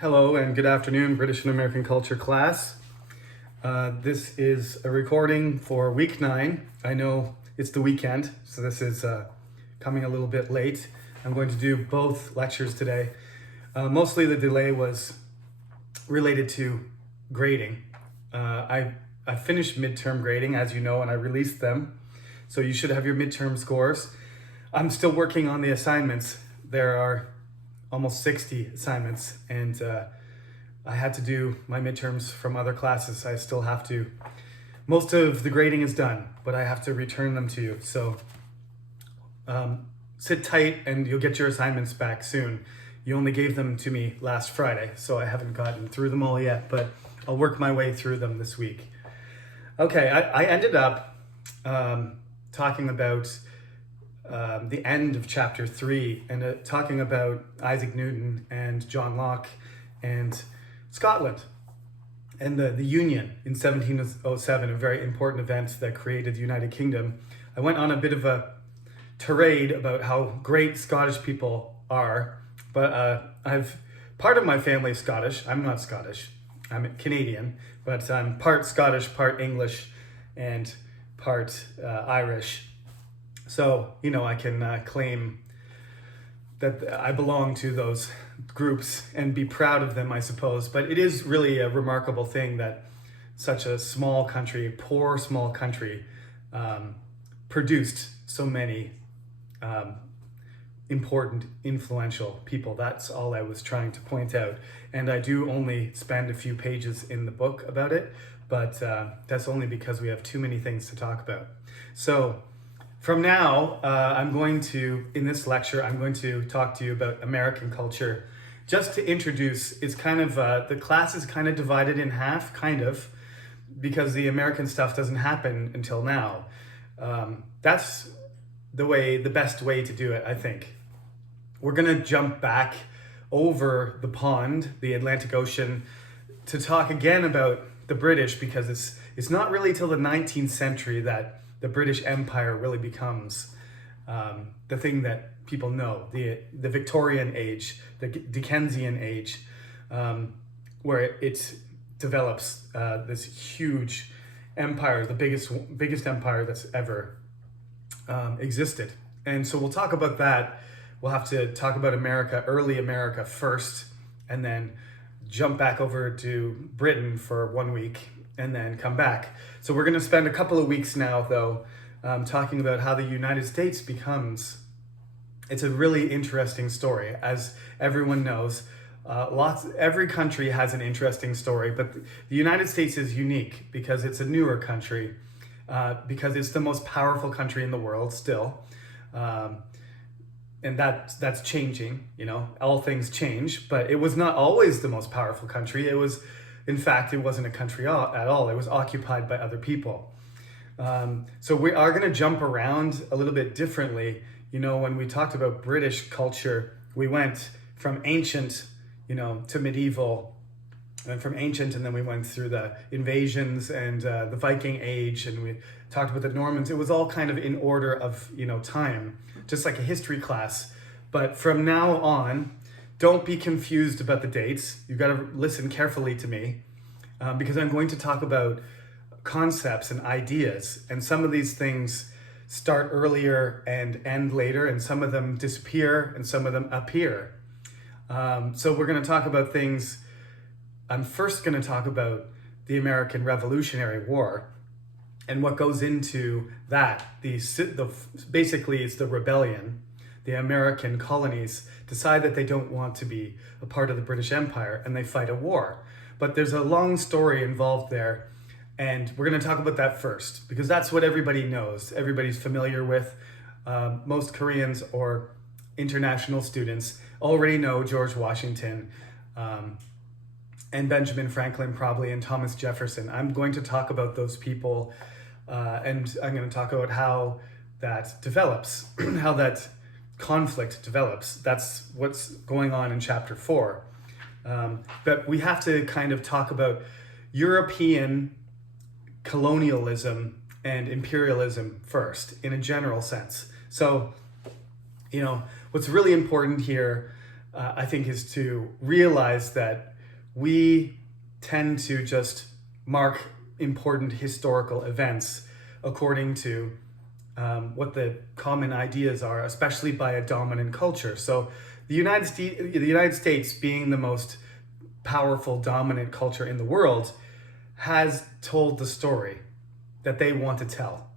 Hello and good afternoon, British and American Culture class. This is a recording for week 9. I know it's the weekend, so this is coming a little bit late. I'm going to do both lectures today. Mostly the delay was related to grading. I finished midterm grading, as you know, and I released them. So you should have your midterm scores. I'm still working on the assignments. There are almost 60 assignments, and I had to do my midterms from other classes. I still have to. Most of the grading is done, but I have to return them to you. So sit tight and you'll get your assignments back soon. You only gave them to me last Friday, so I haven't gotten through them all yet, but I'll work my way through them this week. Okay, I ended up talking about the end of chapter 3 and talking about Isaac Newton and John Locke and Scotland and the Union in 1707, a very important event that created the United Kingdom. I went on a bit of a tirade about how great Scottish people are, but part of my family is Scottish. I'm not Scottish. I'm Canadian, but I'm part Scottish, part English, and part Irish. So, I can claim that I belong to those groups and be proud of them, I suppose. But it is really a remarkable thing that such a small country, poor small country, produced so many important, influential people. That's all I was trying to point out. And I do only spend a few pages in the book about it, but that's only because we have too many things to talk about. So from now, in this lecture, I'm going to talk to you about American culture. Just to introduce, it's kind of, the class is kind of divided in half, because the American stuff doesn't happen until now. That's the best way to do it, I think. We're gonna jump back over the pond, the Atlantic Ocean, to talk again about the British, because it's not really till the 19th century that the British Empire really becomes the thing that people know, the Victorian age, the Dickensian age, where it develops this huge empire, the biggest empire that's ever existed. And so we'll talk about that. We'll have to talk about early America first, and then jump back over to Britain for 1 week, and then come back. So we're going to spend a couple of weeks now, though, talking about how the United States becomes. It's a really interesting story, as everyone knows. Every country has an interesting story, but the United States is unique because it's a newer country, because it's the most powerful country in the world still. And that's changing, all things change, but it was not always the most powerful country. In fact, it wasn't a country at all. It was occupied by other people. So we are going to jump around a little bit differently. When we talked about British culture, we went from ancient, to medieval, and from ancient, and then we went through the invasions and the Viking age, and we talked about the Normans. It was all kind of in order of, time, just like a history class. But from now on, don't be confused about the dates. You've got to listen carefully to me, because I'm going to talk about concepts and ideas, and some of these things start earlier and end later, and some of them disappear and some of them appear. So we're going to talk about things. I'm first going to talk about the American Revolutionary War and what goes into that. Basically, it's the rebellion. The American colonies decide that they don't want to be a part of the British Empire, and they fight a war. But there's a long story involved there, and we're going to talk about that first, because that's what everybody knows. Everybody's familiar with. Most Koreans or international students already know George Washington, and Benjamin Franklin probably, and Thomas Jefferson. I'm going to talk about those people, and I'm going to talk about how that develops, how that conflict develops. That's what's going on in chapter 4. But we have to kind of talk about European colonialism and imperialism first, in a general sense. So, what's really important here I think, is to realize that we tend to just mark important historical events according to what the common ideas are, especially by a dominant culture. So the United States being the most powerful, dominant culture in the world, has told the story that they want to tell.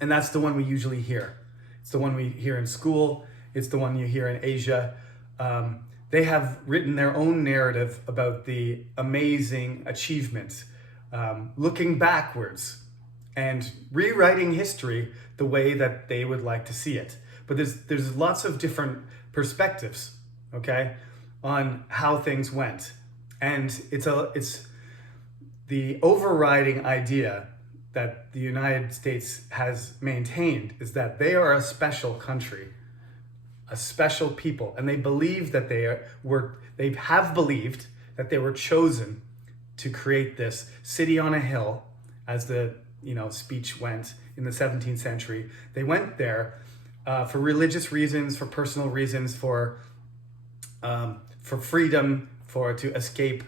And that's the one we usually hear. It's the one we hear in school. It's the one you hear in Asia. They have written their own narrative about the amazing achievements, looking backwards and rewriting history the way that they would like to see it. But there's lots of different perspectives, okay, on how things went. And it's the overriding idea that the United States has maintained is that they are a special country, a special people, and they believe that they have believed that they were chosen to create this city on a hill, as the speech went in the 17th century. They went there for religious reasons, for personal reasons, for freedom, to escape,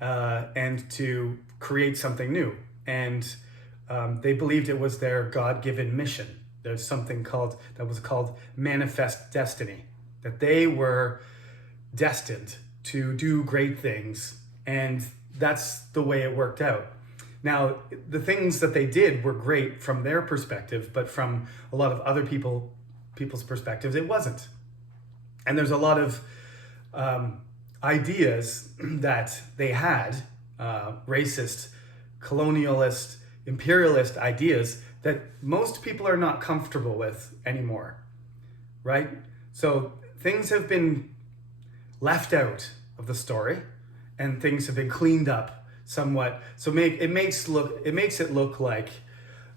and to create something new. And they believed it was their God-given mission. There's something that was called manifest destiny, that they were destined to do great things, and that's the way it worked out. Now, the things that they did were great from their perspective, but from a lot of other people's perspectives, it wasn't. And there's a lot of ideas that they had, racist, colonialist, imperialist ideas that most people are not comfortable with anymore, right? So things have been left out of the story, and things have been cleaned up somewhat. So it makes it look like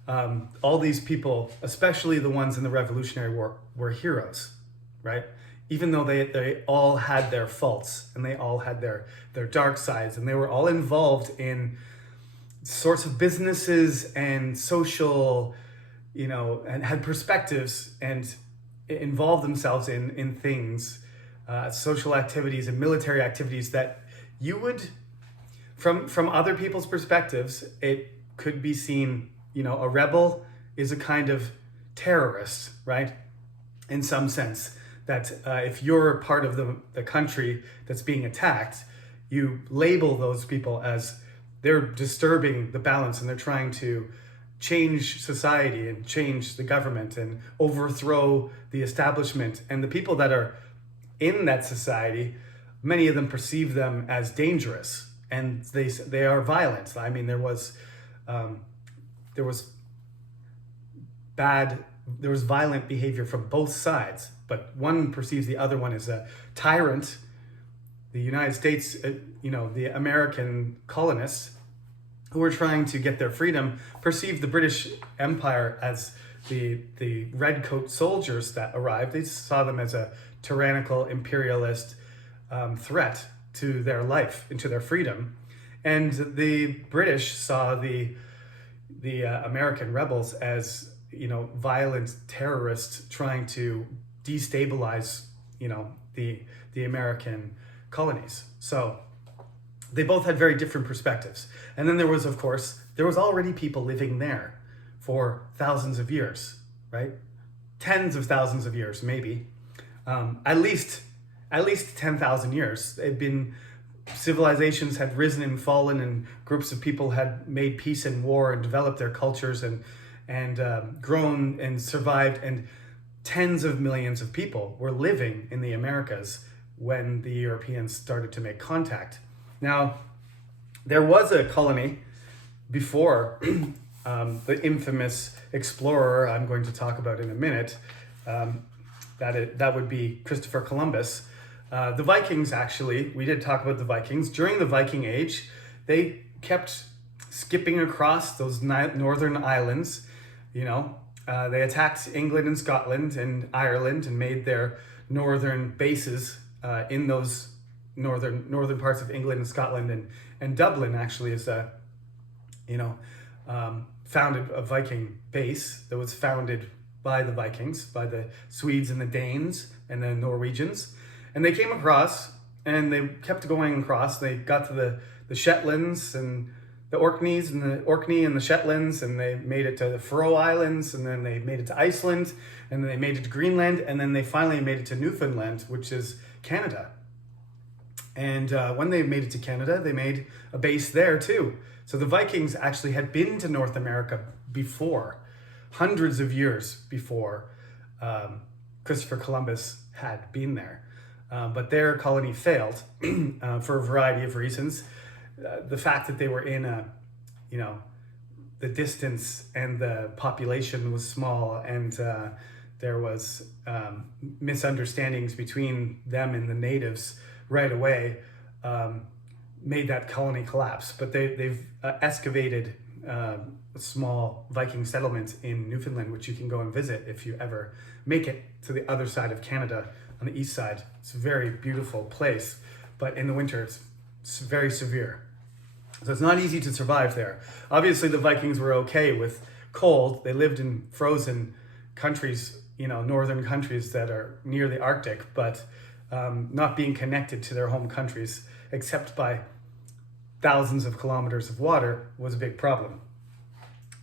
all these people, especially the ones in the Revolutionary War, were heroes, right? Even though they all had their faults, and they all had their dark sides, and they were all involved in sorts of businesses and social, and had perspectives, and involved themselves in things, social activities and military activities that you would, from other people's perspectives, it could be seen, a rebel is a kind of terrorist, right? In some sense, that if you're part of the country that's being attacked, you label those people as they're disturbing the balance, and they're trying to change society and change the government and overthrow the establishment. And the people that are in that society, many of them perceive them as dangerous, and they are violent. I mean, there was violent behavior from both sides, but one perceives the other one as a tyrant. The United States, the American colonists who were trying to get their freedom perceived the British Empire as the redcoat soldiers that arrived. They saw them as a tyrannical imperialist threat to their life and to their freedom. And the British saw the American rebels as violent terrorists trying to destabilize the American colonies. So they both had very different perspectives. And then there was already people living there for thousands of years, right? Tens of thousands of years, maybe. At least 10,000 years. Civilizations had risen and fallen, and groups of people had made peace and war and developed their cultures and grown and survived, and tens of millions of people were living in the Americas when the Europeans started to make contact. Now, there was a colony before the infamous explorer I'm going to talk about in a minute. That would be Christopher Columbus. The Vikings, actually, we did talk about the Vikings. During the Viking Age, they kept skipping across those northern islands. They attacked England and Scotland and Ireland and made their northern bases in those northern parts of England and Scotland, and Dublin actually is founded a Viking base that was founded by the Vikings, by the Swedes and the Danes and the Norwegians. And they came across, and they kept going across. They got to the Shetlands and the Orkneys and the Orkney and the Shetlands, and they made it to the Faroe Islands, and then they made it to Iceland, and then they made it to Greenland, and then they finally made it to Newfoundland, which is Canada. And when they made it to Canada, they made a base there too. So the Vikings actually had been to North America before, hundreds of years before Christopher Columbus had been there. But their colony failed for a variety of reasons. The fact that they were in the distance and the population was small, and there was misunderstandings between them and the natives right away, made that colony collapse. But they've excavated a small Viking settlement in Newfoundland, which you can go and visit if you ever make it to the other side of Canada on the east side. It's a very beautiful place, but in the winter it's very severe. So it's not easy to survive there. Obviously the Vikings were okay with cold. They lived in frozen countries, northern countries that are near the Arctic, but not being connected to their home countries except by thousands of kilometers of water was a big problem.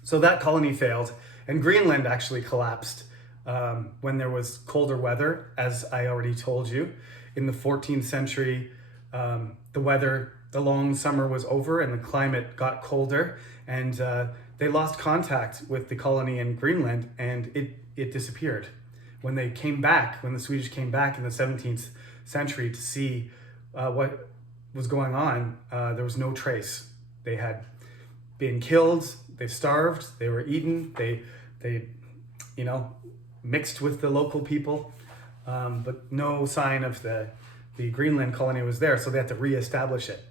So that colony failed, and Greenland actually collapsed when there was colder weather, as I already told you. In the 14th century, the long summer was over and the climate got colder, and they lost contact with the colony in Greenland, and it disappeared. When the Swedish came back in the 17th century to see what was going on, there was no trace. They had been killed, they starved, they were eaten, they mixed with the local people, but no sign of the Greenland colony was there, so they had to reestablish it.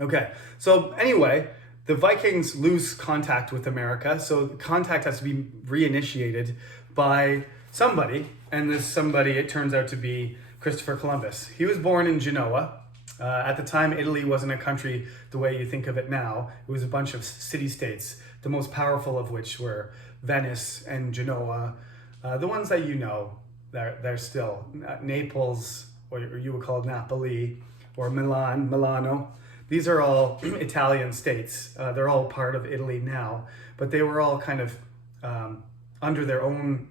Okay, so anyway, the Vikings lose contact with America, so contact has to be reinitiated by somebody, and this somebody, it turns out to be Christopher Columbus. He was born in Genoa. At the time, Italy wasn't a country the way you think of it now. It was a bunch of city-states, the most powerful of which were Venice and Genoa, the ones that they're still Naples, or you would call it Napoli, or Milano. These are all Italian states. They're all part of Italy now, but they were all kind of under their own,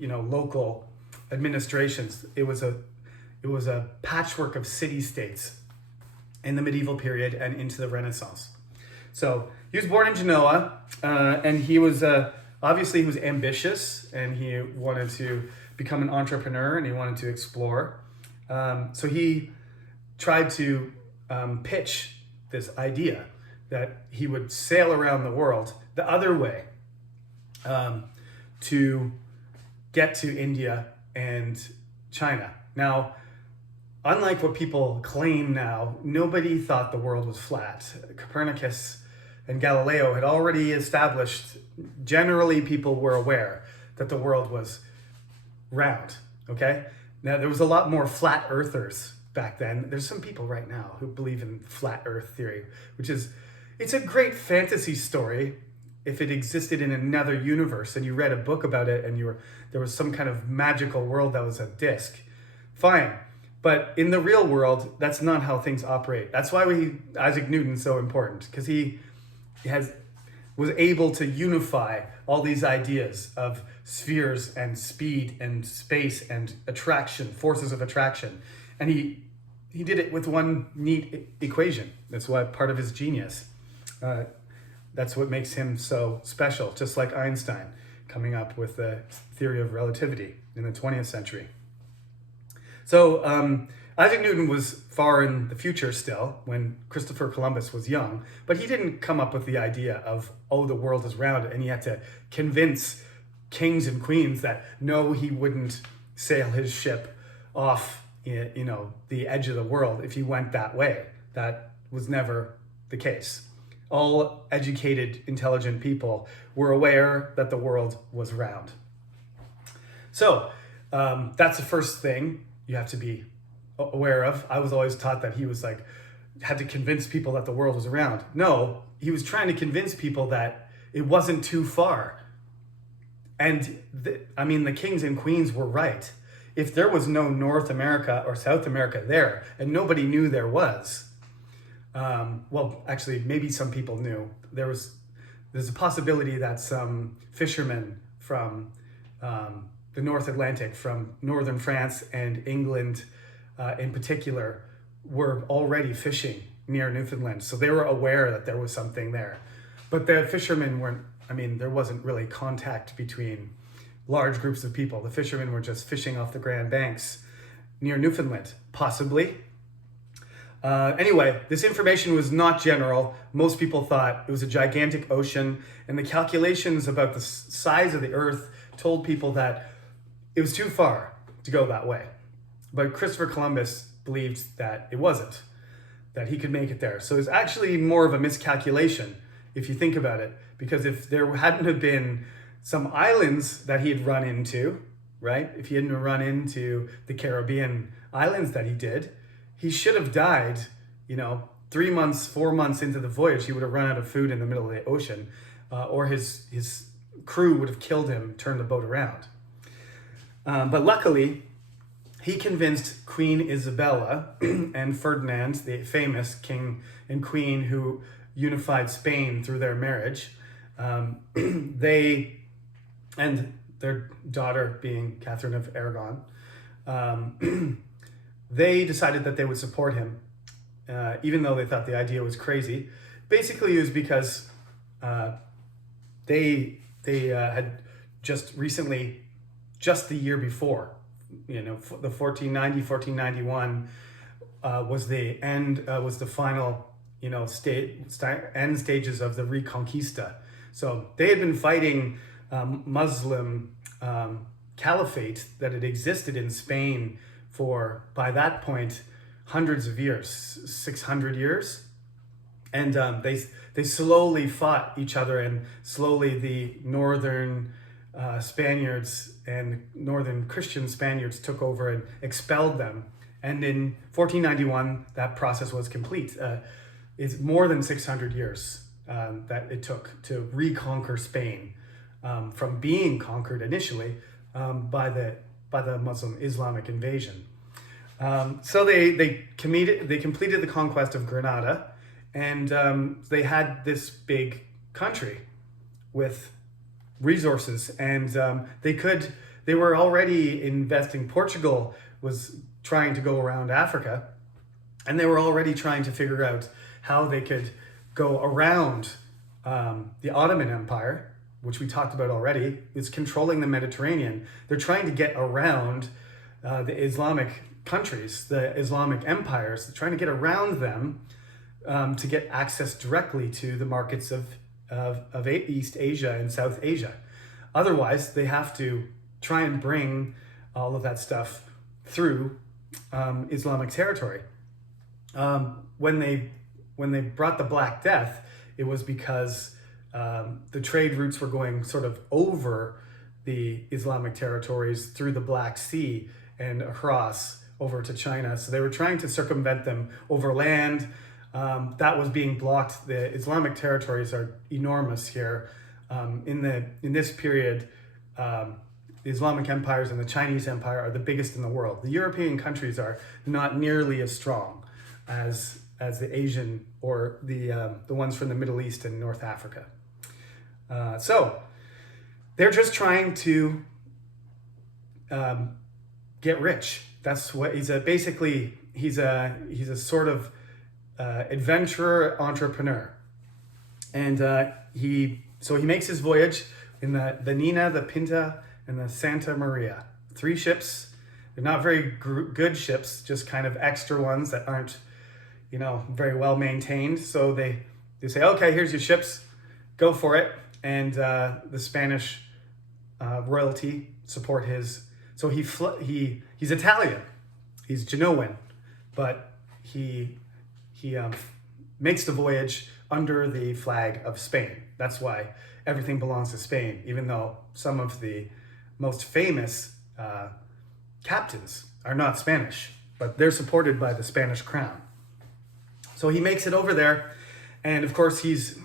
local administrations. It was a patchwork of city-states in the medieval period and into the Renaissance. So he was born in Genoa, and he was obviously he was ambitious, and he wanted to become an entrepreneur, and he wanted to explore. So he tried to pitch this idea that he would sail around the world the other way to get to India and China. Now, unlike what people claim now, nobody thought the world was flat. Copernicus and Galileo had already established, generally people were aware that the world was round, okay? Now, there was a lot more flat earthers back then. There's some people right now who believe in flat earth theory, it's a great fantasy story if it existed in another universe and you read a book about it and there was some kind of magical world that was a disc. Fine. But in the real world, that's not how things operate. That's why Isaac Newton's so important, because he was able to unify all these ideas of spheres and speed and space and attraction, forces of attraction. And he did it with one neat equation. That's why part of his genius. That's what makes him so special, just like Einstein coming up with the theory of relativity in the 20th century. So Isaac Newton was far in the future still when Christopher Columbus was young, but he didn't come up with the idea of, the world is round, and he had to convince kings and queens that no, he wouldn't sail his ship off the edge of the world if he went that way. That was never the case. All educated, intelligent people were aware that the world was round. So that's the first thing you have to be aware of. I was always taught that he was had to convince people that the world was round. No, he was trying to convince people that it wasn't too far. And the kings and queens were right. if there was no North America or South America there, and nobody knew there was, well, actually, maybe some people knew. There's a possibility that some fishermen from the North Atlantic, from northern France and England in particular, were already fishing near Newfoundland. So they were aware that there was something there. But the fishermen weren't, there wasn't really contact between large groups of people. The fishermen were just fishing off the Grand Banks near Newfoundland, possibly. Anyway, this information was not general. Most people thought it was a gigantic ocean, and the calculations about the size of the Earth told people that it was too far to go that way. But Christopher Columbus believed that it wasn't, that he could make it there. So it's actually more of a miscalculation, if you think about it, because if there hadn't have been some islands that he had run into, right? If he hadn't run into the Caribbean islands that he did, he should have died, 3 months, 4 months into the voyage. He would have run out of food in the middle of the ocean, or his crew would have killed him, turned the boat around. But luckily, he convinced Queen Isabella and Ferdinand, the famous king and queen who unified Spain through their marriage. They, and their daughter being Catherine of Aragon, they decided that they would support him, even though they thought the idea was crazy. Basically, it was because they had just recently, just the year before, the 1490, 1491 was the end, was the final, end stages of the Reconquista. So they had been fighting Muslim caliphate that had existed in Spain for, by that point, hundreds of years, 600 years. And they slowly fought each other, and slowly the northern Spaniards and northern Christian Spaniards took over and expelled them. And in 1491, that process was complete. It's more than 600 years that it took to reconquer Spain from being conquered initially by the Muslim Islamic invasion. So they completed the conquest of Granada, and they had this big country with resources, and they were already investing. Portugal was trying to go around Africa, and they were already trying to figure out how they could go around the Ottoman Empire, which we talked about already, is controlling the Mediterranean. They're trying to get around the Islamic countries, the Islamic empires. They're trying to get around them to get access directly to the markets of East Asia and South Asia. Otherwise, they have to try and bring all of that stuff through Islamic territory. When they brought the Black Death, it was because the trade routes were going sort of over the Islamic territories through the Black Sea and across over to China. So they were trying to circumvent them over land. That was being blocked. The Islamic territories are enormous here. In this period, the Islamic empires and the Chinese empire are the biggest in the world. The European countries are not nearly as strong as the Asian or the ones from the Middle East and North Africa. So they're just trying to get rich. That's what he's a sort of adventurer, entrepreneur. And he makes his voyage in the Nina, the Pinta, and the Santa Maria. 3 ships. They're not very good ships, just kind of extra ones that aren't, very well maintained. So they say, okay, here's your ships, go for it. And the Spanish royalty support his. So he's Italian, he's Genoan, but he makes the voyage under the flag of Spain. That's why everything belongs to Spain, even though some of the most famous captains are not Spanish, but they're supported by the Spanish crown. So he makes it over there, and of course he's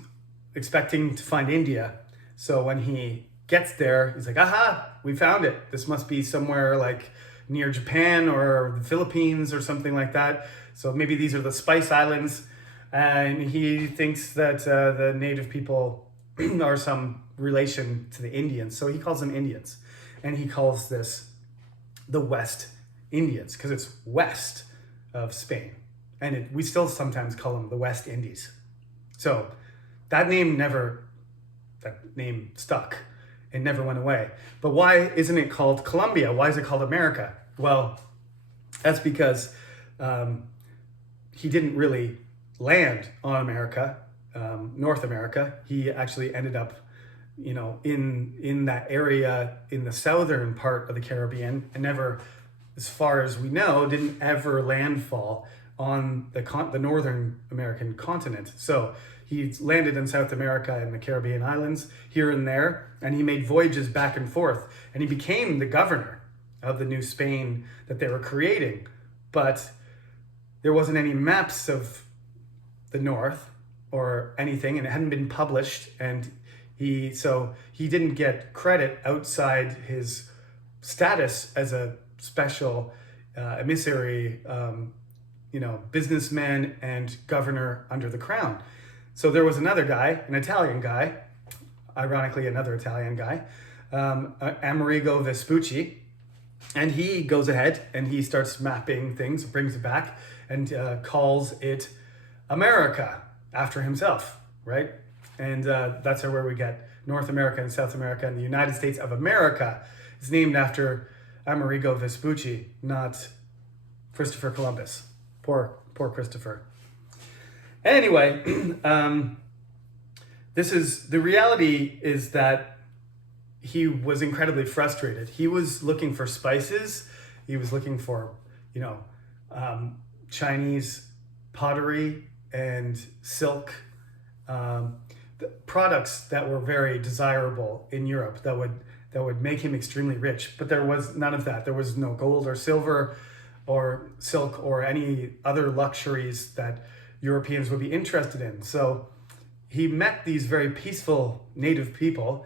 expecting to find India. So when he gets there, he's like, aha, we found it. This must be somewhere like near Japan or the Philippines or something like that. So maybe these are the Spice Islands. And he thinks that the native people are some relation to the Indians. So he calls them Indians. And he calls this the West Indians because it's west of Spain. And we still sometimes call them the West Indies. So that name stuck. It never went away. But why isn't it called Colombia? Why is it called America? Well, that's because he didn't really land on America, North America. He actually ended up, in that area in the southern part of the Caribbean, and never, as far as we know, didn't ever landfall on the Northern American continent. So he landed in South America and the Caribbean islands here and there, and he made voyages back and forth, and he became the governor of the new Spain that they were creating. But there wasn't any maps of the North or anything, and it hadn't been published, and he didn't get credit outside his status as a special emissary, businessman and governor under the crown. So there was another guy, an Italian guy, ironically another Italian guy, Amerigo Vespucci, and he goes ahead and he starts mapping things, brings it back, and calls it America after himself, right? And that's where we get North America and South America, and the United States of America is named after Amerigo Vespucci, not Christopher Columbus. Poor Christopher. Anyway, the reality is that he was incredibly frustrated. He was looking for spices. He was looking for, Chinese pottery and silk, products that were very desirable in Europe that would make him extremely rich. But there was none of that. There was no gold or silver or silk or any other luxuries that Europeans would be interested in. So he met these very peaceful native people.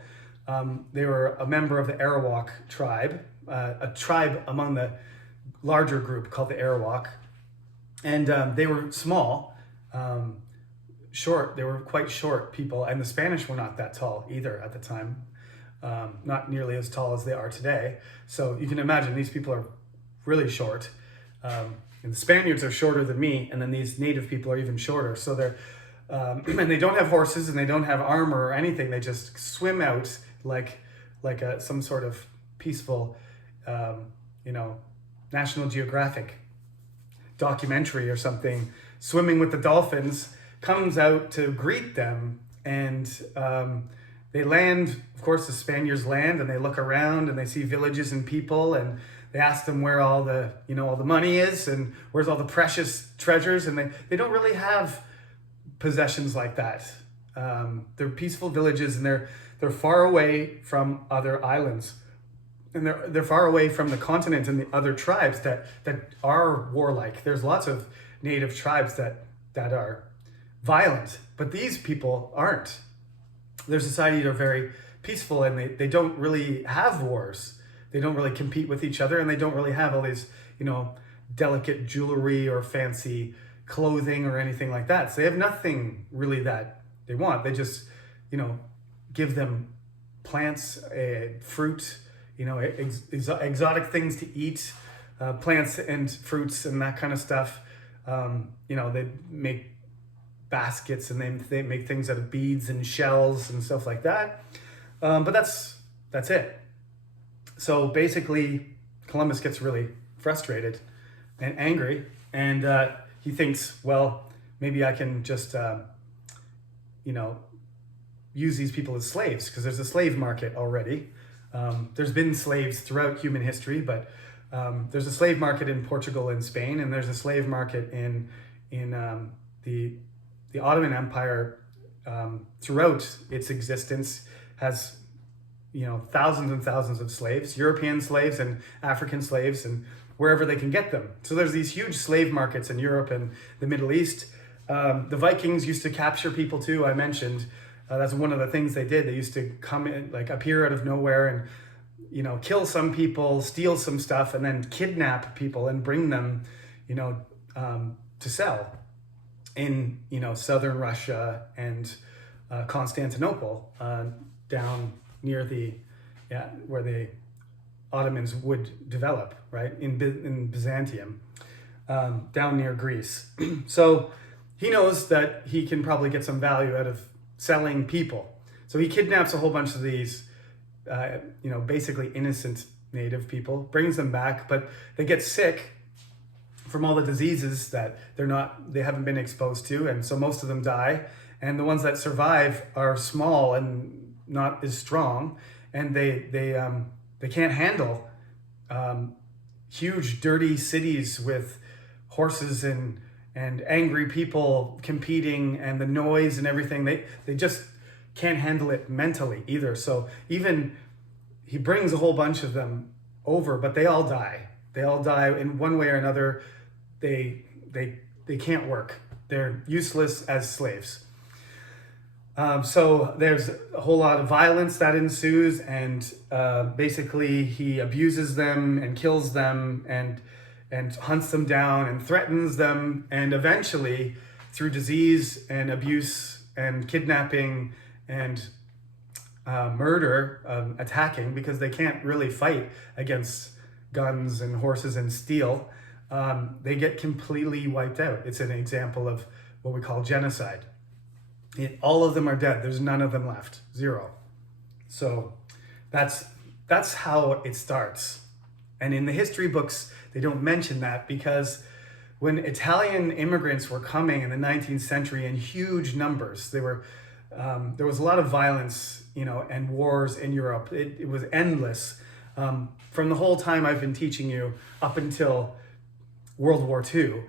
They were a member of the Arawak tribe, a tribe among the larger group called the Arawak. And they were small, short. They were quite short people. And the Spanish were not that tall either at the time, not nearly as tall as they are today. So you can imagine these people are really short. And the Spaniards are shorter than me, and then these native people are even shorter. So they're, and they don't have horses and they don't have armor or anything. They just swim out like some sort of peaceful, National Geographic documentary or something. Swimming with the dolphins, comes out to greet them, and they land. Of course, the Spaniards land, and they look around and they see villages and people, and they ask them where all the money is and where's all the precious treasures, and they don't really have possessions like that. They're peaceful villages, and they're far away from other islands, and they're far away from the continent and the other tribes that are warlike. There's lots of native tribes that are violent, but these people aren't. Their societies are very peaceful, and they don't really have wars. They don't really compete with each other, and they don't really have all these, delicate jewelry or fancy clothing or anything like that. So they have nothing really that they want. They just, give them plants, fruit, exotic things to eat, plants and fruits and that kind of stuff. They make baskets, and they make things out of beads and shells and stuff like that. But that's it. So basically, Columbus gets really frustrated and angry, and he thinks, well, maybe I can just, use these people as slaves, because there's a slave market already. There's been slaves throughout human history, but there's a slave market in Portugal and Spain, and there's a slave market in the Ottoman Empire throughout its existence has thousands and thousands of slaves, European slaves and African slaves, and wherever they can get them. So there's these huge slave markets in Europe and the Middle East. The Vikings used to capture people too, I mentioned. That's one of the things they did. They used to come in, appear out of nowhere, and kill some people, steal some stuff, and then kidnap people and bring them, to sell in, southern Russia and Constantinople, down near where the Ottomans would develop, right, in Byzantium, down near Greece. So he knows that he can probably get some value out of selling people. So he kidnaps a whole bunch of these, basically innocent native people, brings them back, but they get sick from all the diseases that they haven't been exposed to, and so most of them die. And the ones that survive are small and not as strong, and they can't handle huge, dirty cities with horses and angry people competing and the noise and everything. They just can't handle it mentally either. So even he brings a whole bunch of them over, but they all die. They all die in one way or another. They can't work. They're useless as slaves. So there's a whole lot of violence that ensues, and basically he abuses them and kills them and hunts them down and threatens them, and eventually through disease and abuse and kidnapping and murder, attacking, because they can't really fight against guns and horses and steel, they get completely wiped out. It's an example of what we call genocide. All of them are dead. There's none of them left. Zero. So that's how it starts. And in the history books, they don't mention that, because when Italian immigrants were coming in the 19th century in huge numbers, there was a lot of violence, and wars in Europe. It was endless. From the whole time I've been teaching you up until World War II,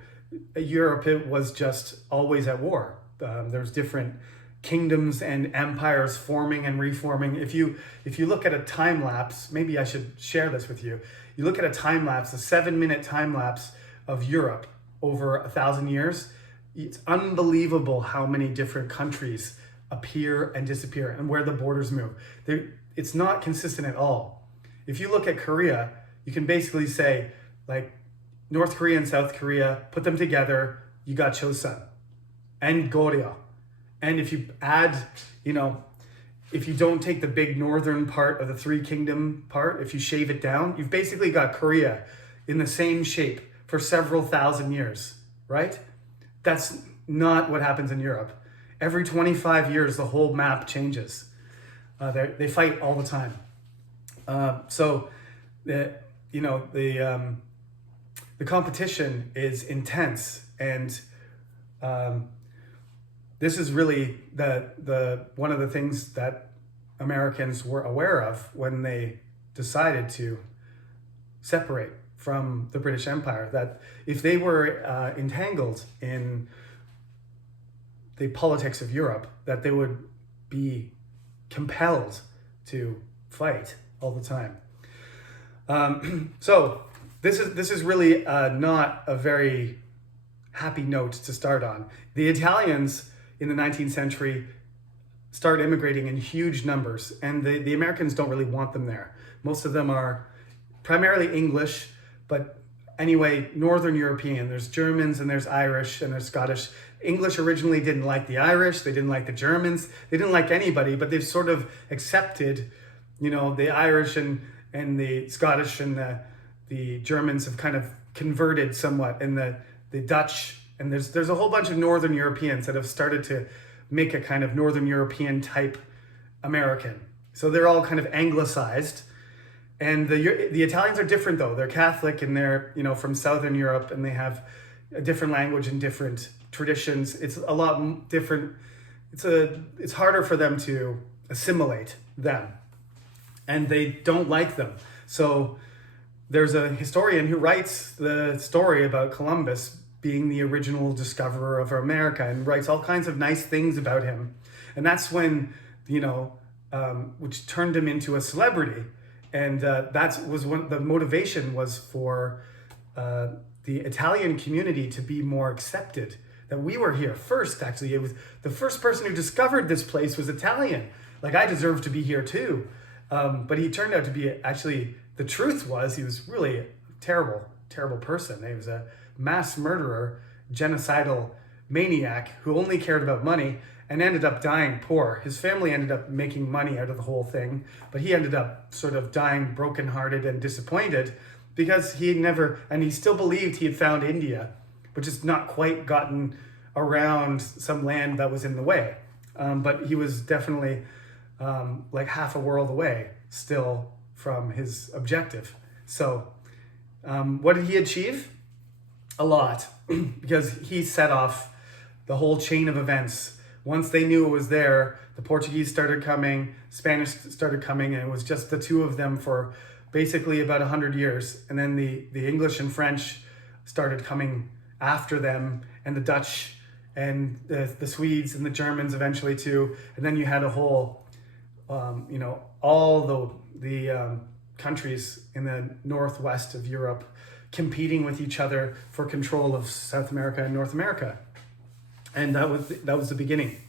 Europe, it was just always at war. There's different kingdoms and empires forming and reforming. If you look at a time lapse, maybe I should share this with you. You look at a time lapse, a 7-minute time lapse of Europe over 1,000 years. It's unbelievable how many different countries appear and disappear and where the borders move. It's not consistent at all. If you look at Korea, you can basically say, like, North Korea and South Korea, put them together, you got Chosun and Goryeo. And if you add, if you don't take the big northern part of the Three Kingdom part, if you shave it down, you've basically got Korea in the same shape for several thousand years, right? That's not what happens in Europe. Every 25 years, the whole map changes. They fight all the time. So the competition is intense, and this is really the one of the things that Americans were aware of when they decided to separate from the British Empire, that if they were entangled in the politics of Europe, that they would be compelled to fight all the time. So this is really not a very happy note to start on. The Italians in the 19th century start immigrating in huge numbers, and the Americans don't really want them there. Most of them are primarily English, but anyway, Northern European. There's Germans and there's Irish and there's Scottish. English originally didn't like the Irish, they didn't like the Germans, they didn't like anybody, but they've sort of accepted, the Irish and the Scottish and the Germans have kind of converted somewhat, and the Dutch, and there's a whole bunch of Northern Europeans that have started to make a kind of Northern European type American. So they're all kind of anglicized. And the Italians are different though. They're Catholic, and they're, from Southern Europe, and they have a different language and different traditions. It's a lot different. It's harder for them to assimilate them, and they don't like them. So there's a historian who writes the story about Columbus being the original discoverer of America, and writes all kinds of nice things about him. And that's when, which turned him into a celebrity. And that was the motivation was for the Italian community to be more accepted. That we were here first, actually. It was the first person who discovered this place was Italian. Like, I deserve to be here too. But he turned out to be actually, the truth was, he was really a terrible person. He was a mass murderer, genocidal maniac who only cared about money and ended up dying poor. His family ended up making money out of the whole thing, but he ended up sort of dying brokenhearted and disappointed because he had never, and he still believed he had found India, but just not quite gotten around some land that was in the way. But he was definitely like half a world away still from his objective. So what did he achieve? A lot, because he set off the whole chain of events. Once they knew it was there, the Portuguese started coming, Spanish started coming, and it was just the two of them for basically about 100 years. And then the English and French started coming after them, and the Dutch and the Swedes and the Germans eventually too. And then you had a whole, all the countries in the northwest of Europe competing with each other for control of South America and North America. And that was the beginning.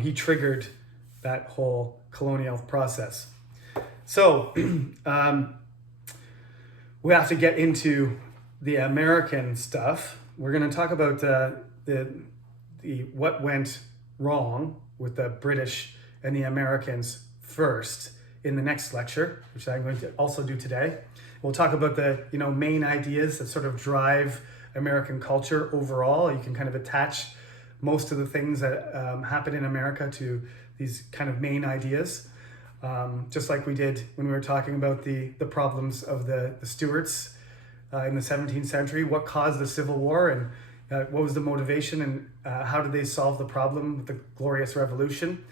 He triggered that whole colonial process. So we have to get into the American stuff. We're going to talk about the what went wrong with the British and the Americans first in the next lecture, which I'm going to also do today. We'll talk about the main ideas that sort of drive American culture overall. You can kind of attach most of the things that happen in America to these kind of main ideas, just like we did when we were talking about the problems of the Stuarts in the 17th century. What caused the Civil War, and what was the motivation, and how did they solve the problem with the Glorious Revolution?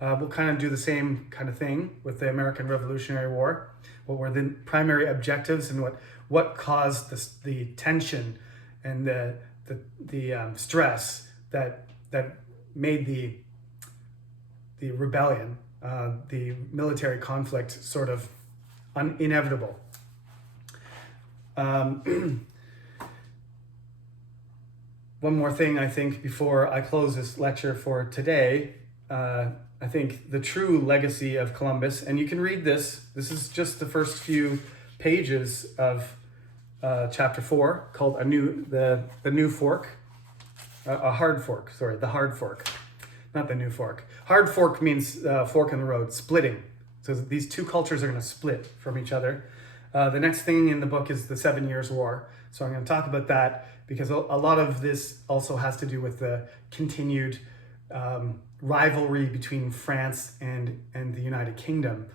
We'll kind of do the same kind of thing with the American Revolutionary War. What were the primary objectives, and what caused the tension and the stress that made the rebellion, the military conflict, sort of inevitable. One more thing, I think, before I close this lecture for today. I think the true legacy of Columbus, and you can read this. This is just the first few pages of chapter 4, called the New Fork, a hard fork. Sorry, the hard fork, not the new fork. Hard fork means fork in the road, splitting. So these two cultures are going to split from each other. The next thing in the book is the 7 Years' War. So I'm going to talk about that because a lot of this also has to do with the continued rivalry between France and the United Kingdom,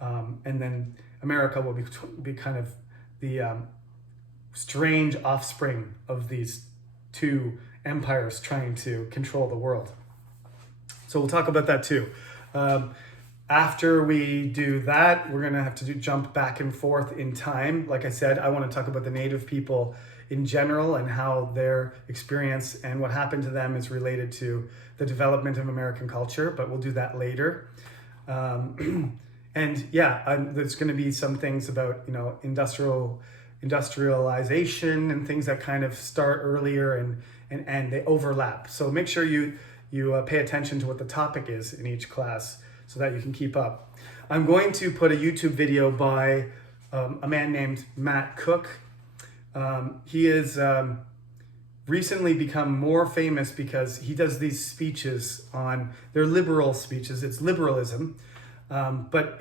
and then America will be kind of the strange offspring of these two empires trying to control the world. So we'll talk about that too. After we do that, we're going to have to jump back and forth in time. Like I said, I want to talk about the Native people in general and how their experience and what happened to them is related to the development of American culture, but we'll do that later. And yeah, there's going to be some things about industrialization and things that kind of start earlier and they overlap. So make sure you pay attention to what the topic is in each class so that you can keep up. I'm going to put a YouTube video by a man named Matt Cook. He is recently become more famous because he does these speeches they're liberal speeches, it's liberalism, but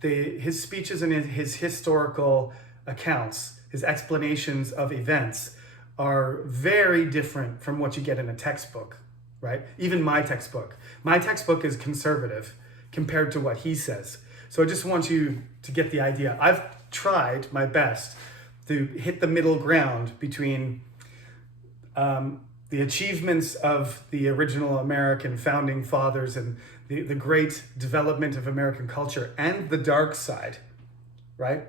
his speeches and his historical accounts, his explanations of events are very different from what you get in a textbook, right? Even my textbook. My textbook is conservative compared to what he says. So I just want you to get the idea. I've tried my best to hit the middle ground between the achievements of the original American founding fathers and the great development of American culture and the dark side, right?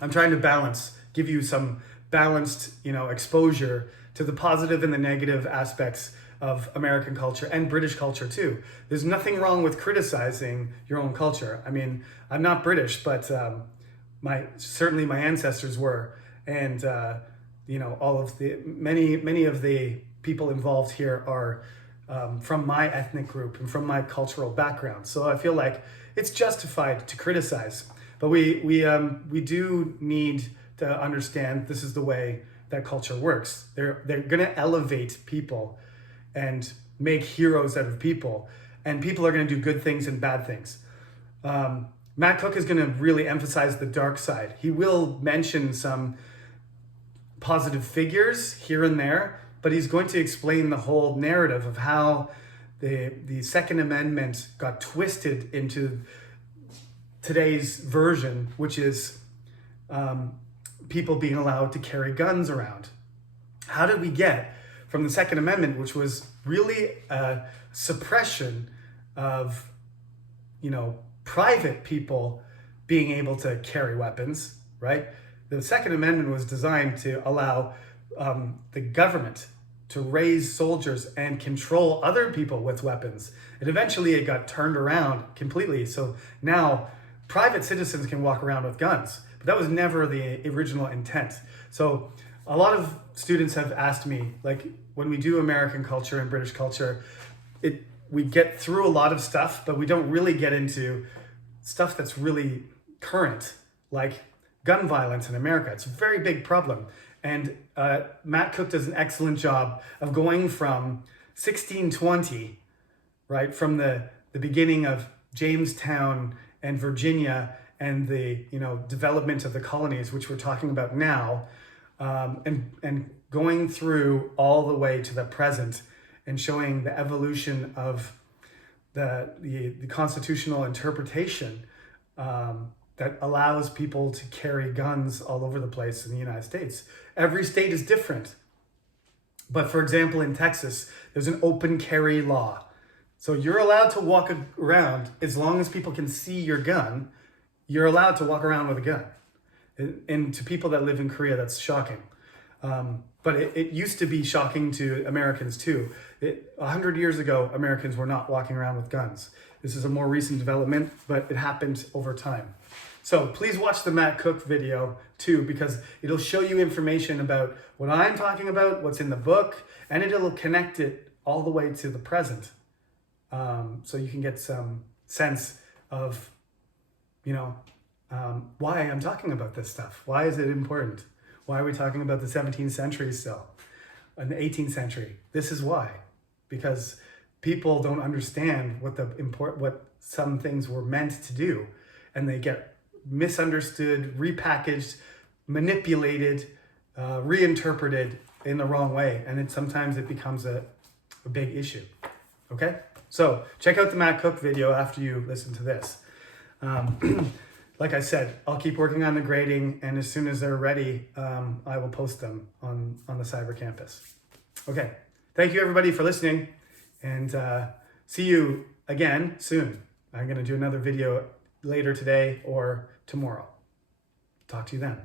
I'm trying to give you some balanced, exposure to the positive and the negative aspects of American culture and British culture too. There's nothing wrong with criticizing your own culture. I mean, I'm not British, but certainly my ancestors were, and all of the many of the people involved here are from my ethnic group and from my cultural background. So I feel like it's justified to criticize, but we do need to understand this is the way that culture works. They're going to elevate people and make heroes out of people, and people are going to do good things and bad things. Matt Cook is going to really emphasize the dark side. He will mention some positive figures here and there, but he's going to explain the whole narrative of how the Second Amendment got twisted into today's version, which is people being allowed to carry guns around. How did we get from the Second Amendment, which was really a suppression of, private people being able to carry weapons, right? The Second Amendment was designed to allow the government to raise soldiers and control other people with weapons. And eventually it got turned around completely. So now private citizens can walk around with guns, but that was never the original intent. So a lot of students have asked me, like, when we do American culture and British culture, we get through a lot of stuff, but we don't really get into stuff that's really current, like gun violence in America. It's a very big problem. And Matt Cook does an excellent job of going from 1620, right, from the beginning of Jamestown and Virginia and the development of the colonies, which we're talking about now, and going through all the way to the present and showing the evolution of the constitutional interpretation that allows people to carry guns all over the place in the United States. Every state is different. But for example, in Texas, there's an open carry law. So you're allowed to walk around as long as people can see your gun. You're allowed to walk around with a gun. And to people that live in Korea, that's shocking. But it used to be shocking to Americans too. 100 years ago, Americans were not walking around with guns. This is a more recent development, but it happened over time. So please watch the Matt Cook video too, because it'll show you information about what I'm talking about, what's in the book, and it'll connect it all the way to the present. So you can get some sense of, why I'm talking about this stuff. Why is it important? Why are we talking about the 17th century still? And the 18th century? This is why. Because people don't understand what some things were meant to do. And they get misunderstood, repackaged, manipulated, reinterpreted in the wrong way. And sometimes it becomes a big issue. Okay? So check out the Matt Cook video after you listen to this. Like I said, I'll keep working on the grading, and as soon as they're ready, I will post them on the cyber campus. Okay, thank you everybody for listening, and see you again soon. I'm gonna do another video later today or tomorrow. Talk to you then.